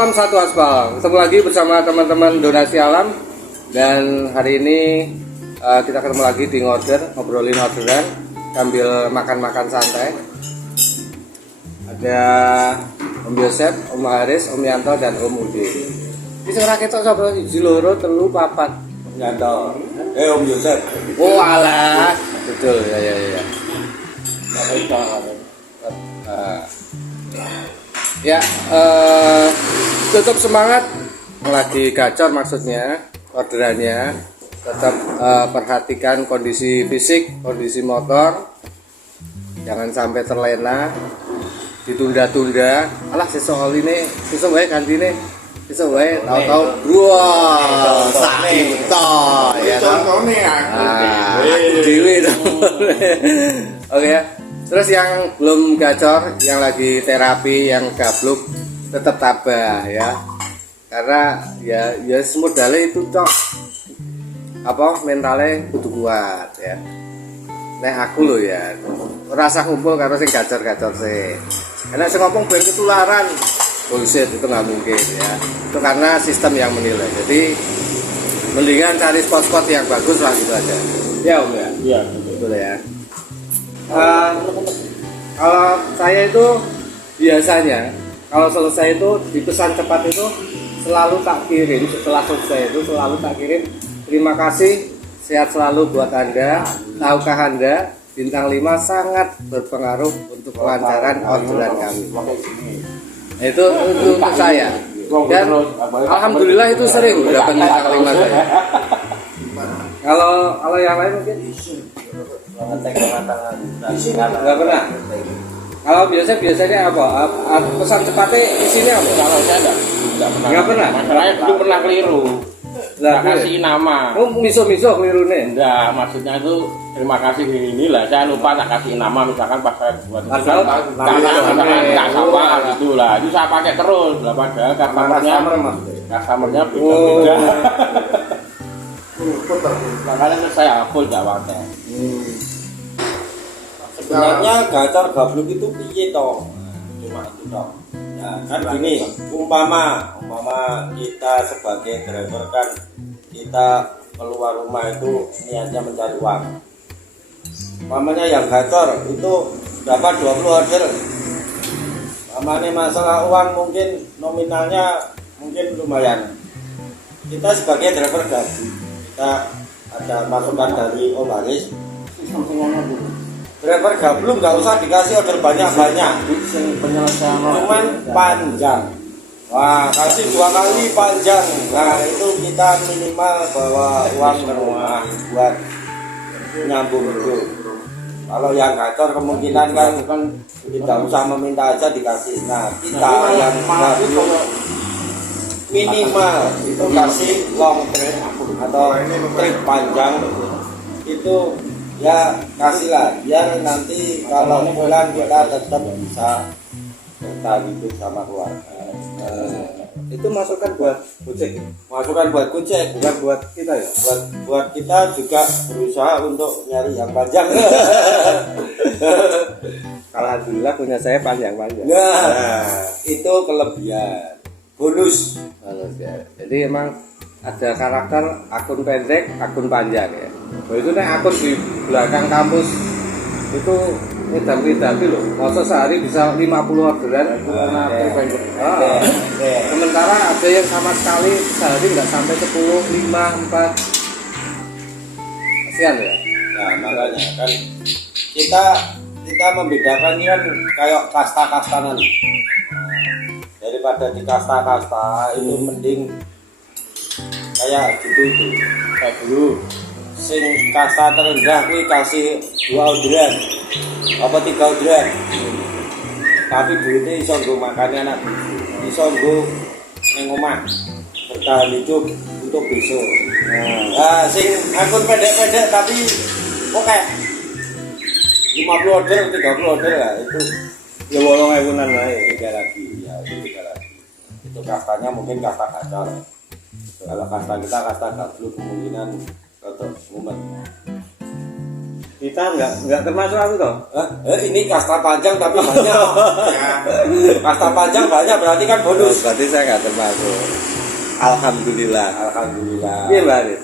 Salam satu aspal. Ketemu lagi bersama teman-teman Donasi Alam. Dan hari ini kita ketemu lagi di ngobrolin orderan sambil makan-makan santai. Ada Om Yosep, Om Haris, Om Yanto, dan Om Ude. Ini sekarang kita ngobrol siji loro telu papat. Yanto. Om Yosep. Oh alah, betul ya. Ya, tetap semangat, lagi gacor maksudnya orderannya. Tetap perhatikan kondisi fisik, kondisi motor, jangan sampai terlena, ditunda-tunda. Alah sesok ini, sesok wae ganti nih, sesok wae tahu-tahu, wah sakit toh, ya toh. Dewi toh. Oke ya. Terus yang belum gacor, yang lagi terapi, yang gabluk, tetap tabah ya. Karena ya modalnya itu cok, apa mentalnya kudu kuat ya. Nah aku loh ya, rasa kumpul karo sing gacor-gacor sih. Karena sing ngomong ben ketularan, bullshit itu nggak mungkin ya. Itu karena sistem yang menilai. Jadi mendingan cari spot-spot yang bagus lah gitu aja. Ya Om ya. Iya, betul ya. Kalau saya itu biasanya kalau selesai itu di pesan cepat itu selalu tak kirim, setelah selesai itu selalu tak kirim, terima kasih, sehat selalu buat Anda, tahukah Anda bintang 5 sangat berpengaruh untuk kelancaran orderan kami. Itu untuk saya, dan alhamdulillah itu sering dapat bintang 5 saya. Kalau yang lain mungkin nggak pernah. Kalau biasanya apa? Pesan cepatnya isinya apa? Kalau saya enggak pernah. Masalahnya belum pernah keliru. Lah kasih nama. Oh, miso keliru nih. Enggak, maksudnya itu terima kasih ini lah. Saya lupa tak kasih nama, misalkan pas saya buat itu enggak sama gitu lah. Itu saya pakai terus lah, padahal customernya beda-beda. Makanya saya hapus enggak pakai. Sebenarnya gacor gabluk itu piye toh? Cuma itu toh. Ya kan gini, umpama kita sebagai driver kan kita keluar rumah itu niatnya mencari uang. Umpamanya yang gacor itu dapat 20 order. Umpamanya masalah uang mungkin nominalnya mungkin lumayan. Kita sebagai driver gaji, kita ada masukan dari Om Haris. Driver gablung nggak usah dikasih order banyak-banyak, cuman panjang. Wah, kasih 2 kali panjang. Nah itu kita minimal bawa uang ke rumah buat nyambung itu. Kalau yang gacor kemungkinan kan tidak usah meminta aja dikasih. Nah kita yang gablung minimal itu kasih long trip atau trip panjang itu. Ya kasihlah biar nanti kalau pulang kita tetap bisa bertahan hidup sama keluarga. Itu masukan buat Gojek. Masukan buat Gojek, bukan buat kita ya. Buat kita juga berusaha untuk nyari yang panjang. Alhamdulillah punya saya panjang-panjang. Nah, itu kelebihan. Bonus. Ya. Jadi emang ada karakter akun pendek, akun panjang ya. Oh, itu nih akun di belakang kampus itu ngedam-ngedapi loh. Masa sehari bisa 50 orderan itu karena pendek. Sementara ada yang sama sekali sehari nggak sampai 10, 5, 4. Kasihan ya. Nah makanya kan kita membedakan ini kan kayak kasta-kastanan. Daripada di kasta-kasta itu mending kayak gitu itu kayak dulu sing kasta terendah kuwi kasih 2 orderan apa 3 orderan tapi duitnya iso nggo makane anak iso nggo ning omah bertahan hidup untuk besok. Nah sing akun pendek-pendek tapi oke 50 order 30 order lah itu Ya 8.000-an lah ya. 3 lagi ya itu 3 lagi itu kastanya mungkin kasta gacor. Kalau kasta kita kasta gabluk kemungkinan untuk ngumet. Kita nggak termasuk aku toh. Ini kasta panjang tapi banyak. Kasta panjang banyak berarti kan bonus. Berarti saya nggak termasuk. Alhamdulillah. Alhamdulillah. Iya Mbak Aris.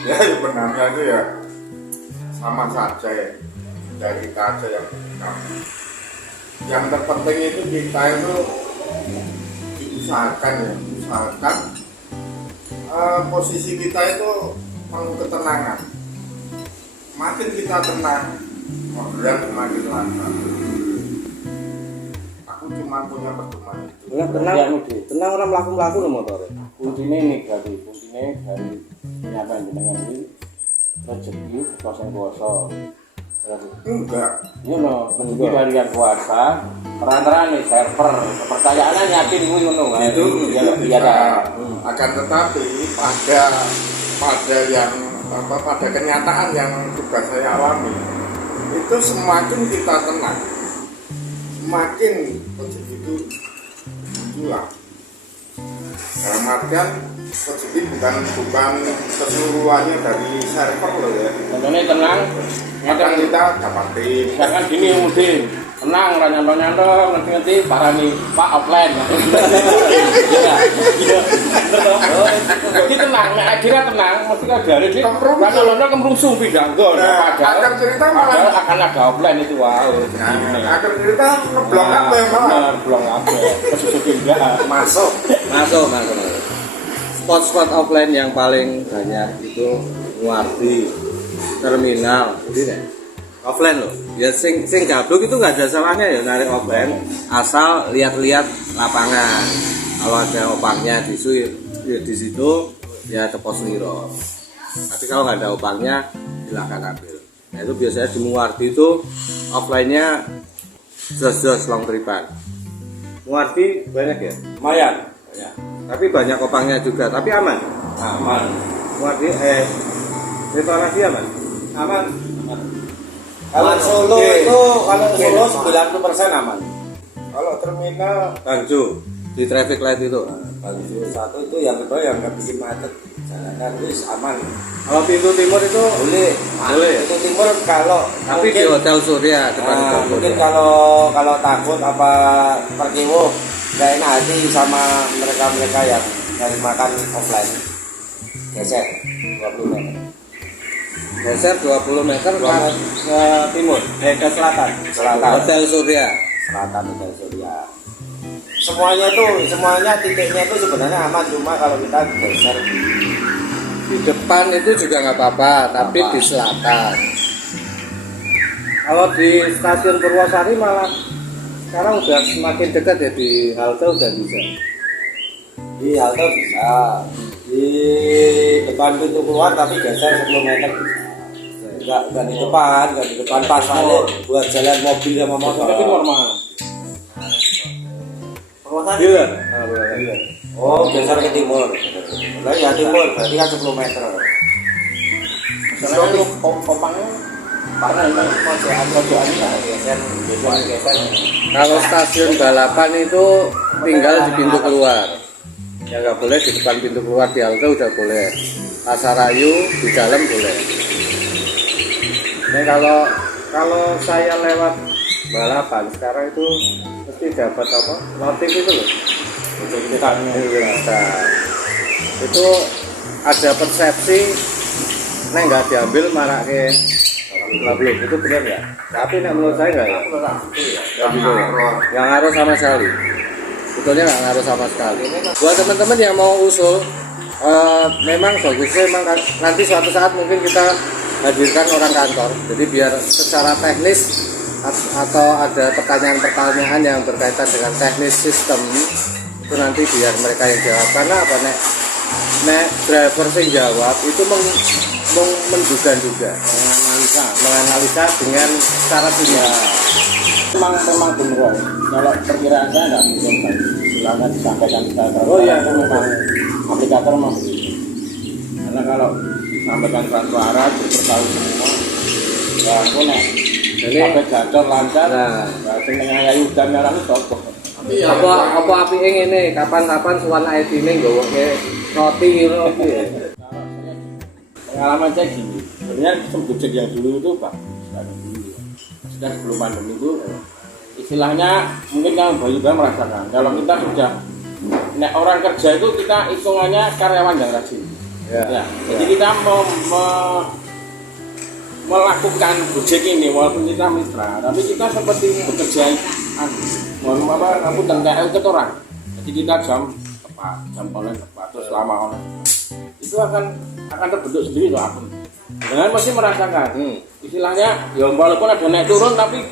Ya sebenarnya itu ya sama saja ya, dari kita aja yang terpenting itu kita itu diusahakan ya, usahakan posisi kita itu penuh ketenangan. Makin kita tenang, orderan semakin lancar. Aku cuma punya pedoman itu. Tenang orang melaku no motor. Kuncinya ini berarti dari penyampaian dengan ini rezeki kosong Enggak, ini no rezeki dari yang kuasa peran-peran nih server kepercayaannya yakin gue ngono itu ya akan tetapi pada yang pada kenyataan yang juga saya alami itu semakin kita tenang semakin rezeki itu menjulang. Dalam artian rezeki bukan keseluruhannya dari server loh ya. contohnya tenang Akan kita dapatin. misalkan gini Udin tenang nyantol ngerti parani Pak offline iya jadi tenang akhirnya tenang mesti dari dia karena kemrungsung pindah Akan cerita malah akan ada offline itu wow akan cerita ngeblok apa ya malah. benar belum apa kesusukin enggak Masuk. Spot-spot offline yang paling banyak itu Muardi, terminal, jadi deh. Offline loh. Ya sing gablok itu nggak ada salahnya ya narik offline, asal lihat-lihat lapangan. Kalau ada opangnya di situ ya tepos liro. Tapi kalau nggak ada opangnya silakan ambil. Nah itu biasanya di Muardi itu offline-nya jelas-jelas long tripan. Muardi banyak ya? Lumayan. Tapi banyak opangnya juga, tapi aman. Aman. Muardi reklamasi aman. Aman. Kalau Solo itu kalau Solo 90% aman. Kalau terminal Bangjo di traffic light itu. Bangjo satu itu yang kedua yang nggak bikin macet. Jalanan wis aman. Kalau pintu timur itu Boleh. Boleh ya? Itu timur kalau tapi di Hotel Surya depan Hotel mungkin Surya. kalau takut apa perkewo nggak enak hati sama mereka yang cari makan offline. Geser 20 meter. Geser 20 meter ke timur, ke selatan. Selatan. Hotel Surya. Selatan Hotel Surya. Semuanya titiknya itu sebenarnya aman, cuma kalau kita geser Di depan itu juga nggak apa-apa, tapi di selatan. Kalau di stasiun Purwosari malah sekarang udah semakin dekat ya, di halte udah bisa. di halte bisa, di depan pintu keluar tapi geser 10 meter bisa. Enggak di depan pas balik buat jalan mobil sama motor. itu normal Iya. Oh, geser ke timur. Lah ya timur berarti kan 10 meter. karena itu kompangnya karena ini pojokan Geser. Kalau stasiun balapan itu tinggal di pintu keluar. Ya nggak boleh di depan pintu keluar, di halte udah boleh. Pasarayu di dalam boleh. Nah, kalau saya lewat balapan sekarang itu mesti dapat apa? Notif itu loh. Itu ada persepsi nek nggak diambil malah ke belum itu benar ya? Tapi nek menurut saya enggak ya. Nggak ngaruh sama sekali. Sebetulnya nggak ngaruh sama sekali. Buat teman-teman yang mau usul, memang bagusnya memang nanti suatu saat mungkin kita hadirkan orang kantor. Jadi biar secara teknis atau ada pertanyaan-pertanyaan yang berkaitan dengan teknis sistem itu nanti biar mereka yang jawab. Karena apa nek driver sing jawab itu menduga-duga, menganalisa dengan cara dunia. memang beneran kalau perkiraan saya nggak mungkin selama disampaikan secara Oh iya, itu memang aplikator memang begitu karena kalau disampaikan transparan bertahu semua ya aku nek sampai gacor lancar ya seneng ayu dan merah itu cocok Apa api ini kapan-kapan suwan IT ini nggawa ke roti ngono piye. pengalaman saya gini, sebenarnya sistem Gojek yang dulu itu bagus, dari dulu ya. Sudah sebelum pandemi itu istilahnya mungkin kalau bayi-bayi merasakan kalau kita sudah orang kerja itu kita hitungannya karyawan yang rajin. Ya. Jadi kita melakukan Gojek ini walaupun kita mitra, tapi kita seperti bekerja aku tentang ke orang. Jadi kita jam online tepat, terus lama online. Itu akan terbentuk sendiri tuh akun. Jangan mesti merasakan. Istilahnya ya walaupun ada naik turun tapi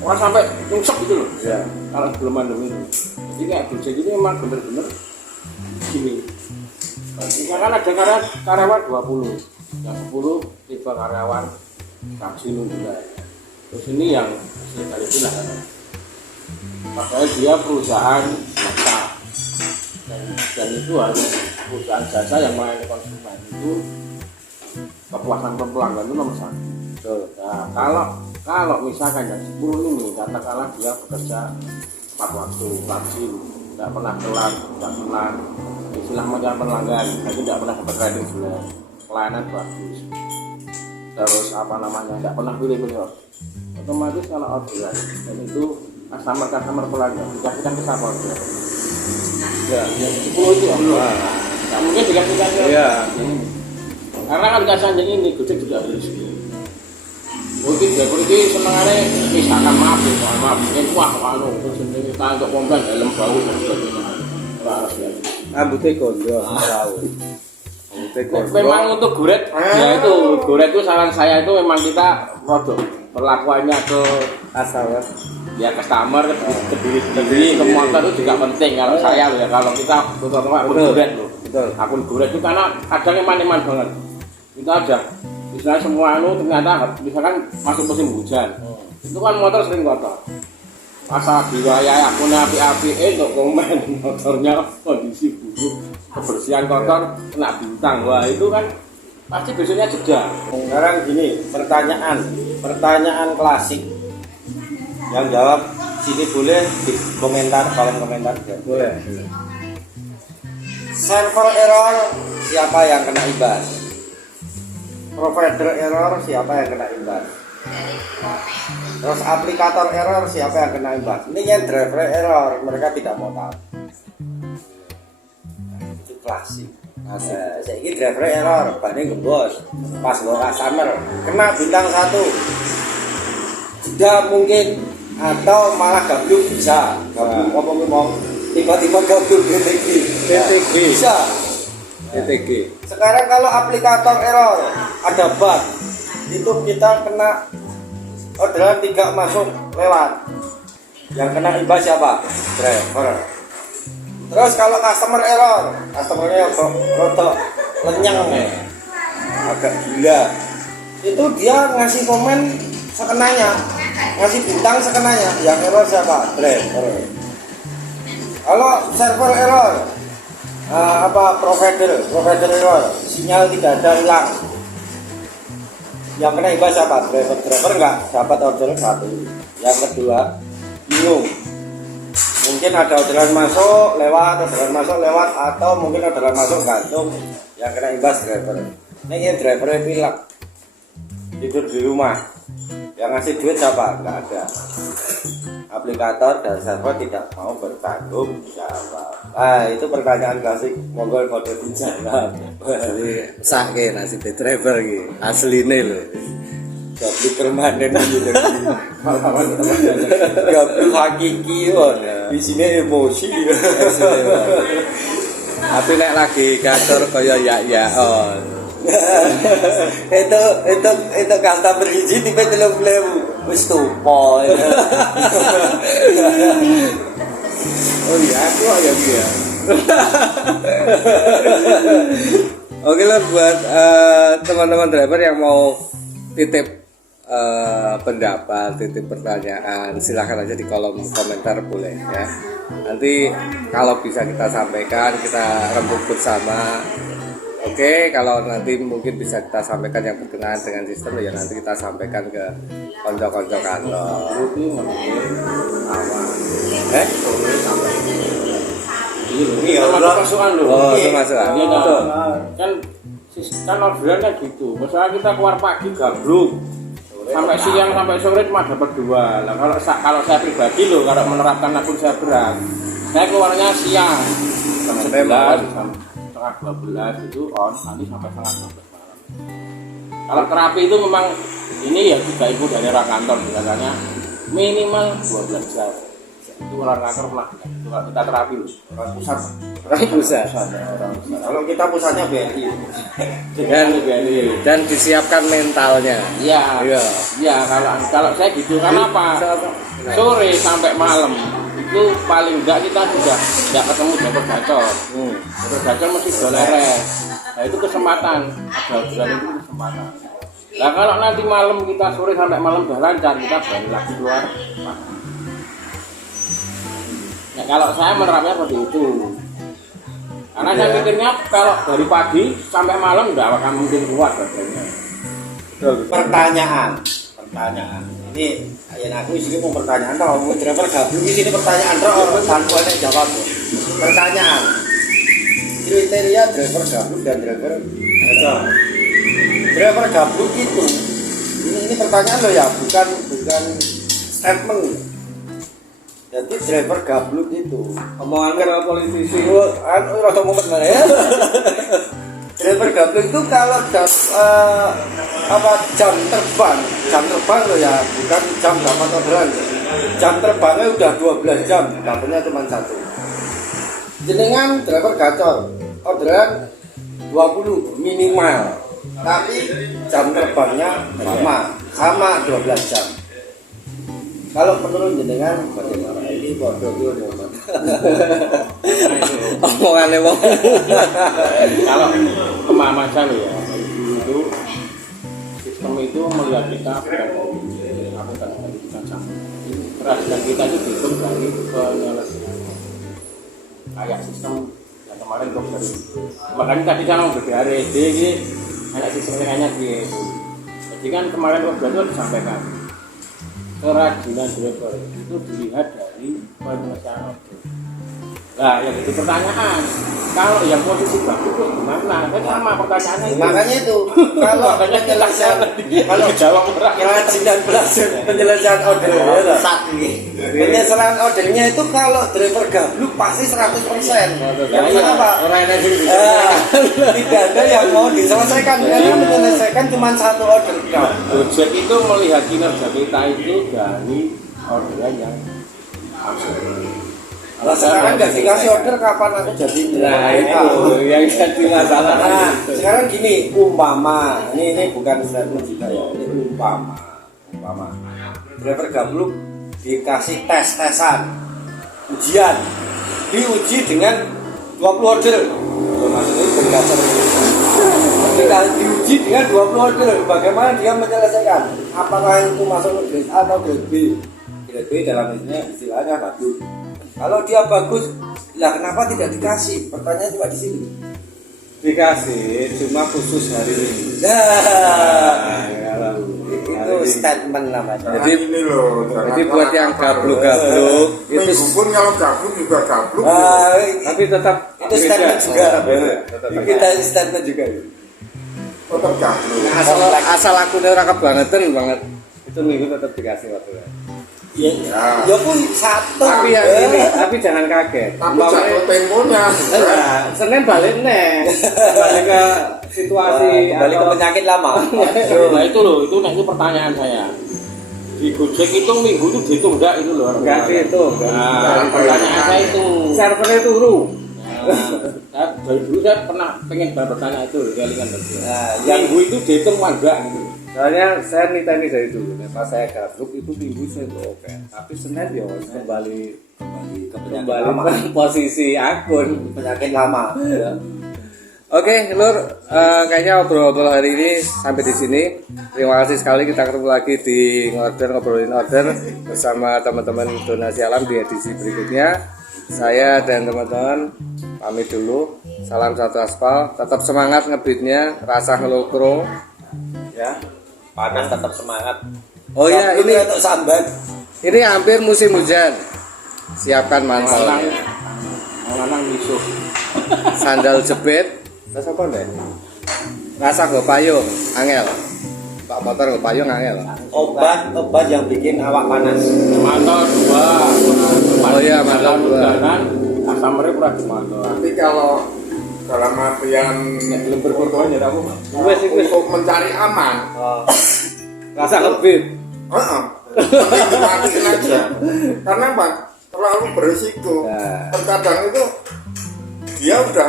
orang sampai nyungsep gitu loh. Ya. Kalau belum pandemi itu. Jadi kayak Gojek ini memang benar-benar gini. Misalkan ada karyawan 20, yang 10 tipe karyawan rajin juga. Terus ini yang sekali bilang makanya dia perusahaan masa dan itu harus perusahaan jasa yang melayani konsumen itu kepuasan pelanggan itu nomor 1. Nah, kalau misalkan yang 10 ini katakanlah dia bekerja 4 waktu rajin, tidak pernah telat, tidak pernah istilah macam pelanggan, tapi tidak pernah dapat rating jelek, pelayanan bagus, terus tidak pernah pilih-pilih, otomatis kalau orderan dan itu customer pelanggan dikasihkan ke siapa order ya yang 10 itu nggak mungkin dikasihkan ke karena kan dikasihkan ini Gojek juga ada rezeki mungkin ini senangannya misalkan maaf ini terus ini kita untuk komplain dalam bau dan sebagainya rambutnya gondrong memang untuk goret ya itu goret itu saran saya itu memang kita produk perlakuannya ke asal ya customer ke diri sendiri ke motor itu juga penting kalau saya ya kalau kita terutama akun goret loh akun goret itu karena kadang eman-eman banget kita aja misalnya semua ternyata misalkan masuk musim hujan itu kan motor sering kotor asal diwayai akunnya api-api untuk komen motornya kondisi buruk kebersihan kotor kena bintang wah itu kan pasti besoknya jeda. Sekarang gini, pertanyaan klasik yang jawab sini boleh di komentar, kolom komentar boleh. Server error siapa yang kena imbas? Provider error siapa yang kena imbas? Terus aplikator error siapa yang kena imbas? Ini yang driver error, mereka tidak mau tahu. Itu klasik. Saya ini driver error, bannya gembos, pas lo customer kena bintang 1, tidak mungkin atau malah gabluk bisa, gabluk mau tiba-tiba gabluk PTG bisa. PTG. Sekarang kalau aplikator error ada bug, itu kita kena orderan 3 masuk lewat, yang kena imbas siapa? Driver. Terus kalau customer error, customernya rotok lenyang agak gila, itu dia ngasih komen sekenanya, ngasih bintang sekenanya, yang error siapa? Driver. Kalau server error, provider error, sinyal tidak ada hilang, yang kena imbas siapa? Driver nggak dapat order 1. Yang kedua bingung, mungkin ada orderan masuk lewat, atau mungkin orderan masuk gantung, yang kena imbas driver. Ini drivernya pilek, tidur di rumah, yang ngasih duit siapa? Nggak ada. Aplikator dan server tidak mau bertanggung jawab. Itu pertanyaan klasik, monggo kode bicara. Jadi sakit nasi driver gitu, asline loh. Gabluk permanen gitu. Gabluk hakiki di sini emosi. Tapi nek lagi kantor kaya ya itu customer hiji tipe 30.000 wis tupo. Oh iya, aku ya dia. Oke lah buat teman-teman driver yang mau titip pendapat, titip pertanyaan, silahkan aja di kolom komentar boleh ya. Nanti kalau bisa kita sampaikan, kita rembuk bersama. Oke, kalau nanti mungkin bisa kita sampaikan yang berkenaan dengan sistem ya nanti kita sampaikan ke konco-konco kantor. Ini masuk masukan loh. Oh, itu masukan. Kan kan orderannya gitu. Misalnya kita keluar pagi gabluk, sampai siang sampai sore cuma dapat 2. Nah, kalau saya pribadi loh, kalau menerapkan akun saya berat, saya keluarnya siang jam 11 jam setengah 12 itu on, nanti sampai setengah 12 malam. Kalau terapi itu memang ini ya juga ibu dari orang kantor biasanya minimal 12 jam. Itu orang kantor pernah itu kalau kita terapi loh, Orang pusat. Bisa. Kalau kita pusatnya BRI. Dan disiapkan mentalnya. Iya, Iya. iya kalau saya gitu, kenapa? Sore sampai malam itu paling enggak kita sudah tidak ketemu dokter gacor. Dokter gacor mesti doleres. Nah itu kesempatan, ada bulan itu kesempatan. Nah kalau nanti malam kita sore sampai malam sudah lancar, kita balik lagi keluar. Nah kalau saya menerapnya seperti itu. Karena saya pikirnya kalau dari pagi sampai malam tidak akan mungkin kuat badannya. Pertanyaan. Ini yang aku sini mau pertanyaan tau, mau driver gabluk di sini pertanyaan tau, orang bantuannya jawab. Pertanyaan. Kriteria driver gabluk dan driver gacor. Driver gabluk itu ini pertanyaan loh ya, bukan statement. Jadi driver gabluk itu Omongan karo politisi. rasa mumet mana ya? Driver gabluk itu kalau jam terbang loh ya, bukan jam dapat orderan. Jam terbangnya udah 12 jam, dapatnya cuma 1. Jenengan driver gacor, orderan 20 minimal, tapi jam terbangnya sama 12 jam. Kalau menurut jenengan bagaimana? Ini bodoh itu Omongannya wong. Kalau pemahaman saya ya, itu sistem itu melihat kita bukan kita sama. Perhatian kita itu dihitung dari penyelesaian. Kayak sistem yang kemarin dokter. Makanya tadi saya mau BRD ini kayak sistemnya dia. Jadi kan kemarin dokter itu disampaikan kerajinan driver itu dilihat dari penyelesaian order. Nah, yang itu pertanyaan. Kalau yang posisi bagus itu gimana? Kan sama pertanyaannya. Makanya itu kalau penyelesaian kalau jawab orang rajin dan penyelesaian order penyelesaian ordernya itu kalau driver gabluk pasti 100%. Karena apa? Tidak ada yang mau diselesaikan karena menyelesaikan cuma 1 order. Gojek itu melihat kinerja kita itu dari orderan yang absolut. Nah, sekarang nggak dikasih order kapan aku jadi Nah, itu yang jadi masalah. Nah, sekarang gini, umpama ini bukan statement juga ya, ini umpama driver gabluk dikasih tes-tesan ujian, diuji dengan 20 order. Maksudnya berkasar ketika diuji dengan 20 order, bagaimana dia menyelesaikan? Apakah itu masuk grade A atau grade B? Grade B dalam istilahnya bagus. Kalau dia bagus, lah kenapa tidak dikasih? Pertanyaan cuma di sini. Dikasih cuma khusus hari ini. Nah, itu statement namanya. Jadi ini loh, Jadi buat yang gabluk-gabluk itu itu pun kalau gabluk juga gabluk. tapi tetap Itu statement beda. juga. Tetap Kita statement juga. Tetap gabluk. Kalau asal akunnya ora kebangetan banget itu minggu tetap dikasih waktu. Ya, ya pun satu. Tapi yang ini, tapi jangan kaget. Tapi Umpamanya- jadwal temponya. Nah, Senin balik nih, balik ke situasi Balik ke atau- penyakit lama. Nah itu loh, itu pertanyaan saya. Di Gojek itu minggu itu dihitung enggak itu loh? Enggak dihitung. Nah, pertanyaan saya itu. Servernya turu. Nah, dari dulu saya pernah pengen bertanya itu, kalian berdua. Nah, Yang gue itu dihitung apa enggak gitu. Soalnya saya niteni dari dulu, pas saya gabluk itu minggu saya oke, tapi Senin ya kembali ke penyakit lama. ke posisi akun. Penyakit lama. Oke, Lur, kayaknya obrol-obrol hari ini sampai di sini. Terima kasih sekali, kita ketemu lagi di ngobrolin order bersama teman-teman Donasi Alam di edisi berikutnya. Saya dan teman-teman pamit dulu. Salam satu aspal, tetap semangat ngebeatnya, rasa ngelokro. Ya. Panas tetap semangat. Oh ya, ini untuk sambat. ini hampir musim hujan. Siapkan mantelnya, Orang misuh. sandal jepit. Terus apa nih? rasa nggo payung angel. Pak motor nggo payung angel. Obat yang bikin awak panas. Mantor 2. Oh iya, mantor 2. Hujanan, asam mereka pernah di mantor. Tapi kalau dalam artian Belum berkorban ya aku. untuk mencari aman, Rasa ngebit. mending dimatiin aja. Karena apa? Terlalu berisiko. Ya. Terkadang itu dia udah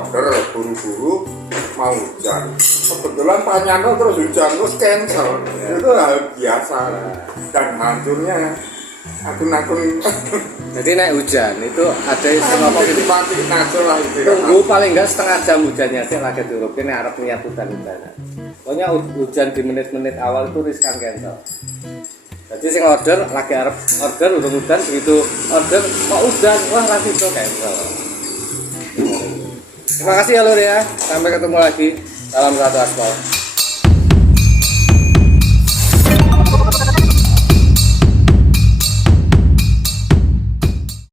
order buru-buru mau hujan. Kebetulan Pak Nyanto terus hujan terus cancel. Itu hal biasa. Dan hancurnya akun-akun Jadi naik hujan itu ada yang ngomong mungkin gitu. dimatiin aja lah itu. Tunggu paling enggak setengah jam hujannya sih lagi dulu. Ini arep niat hujan-hujanan. Pokoknya hujan di menit-menit awal itu riskan cancel. Jadi sing order lagi arep order udah hujan begitu order kok hujan wah lagi itu cancel. Terima kasih ya Lur ya. Sampai ketemu lagi. Salam satu aspal.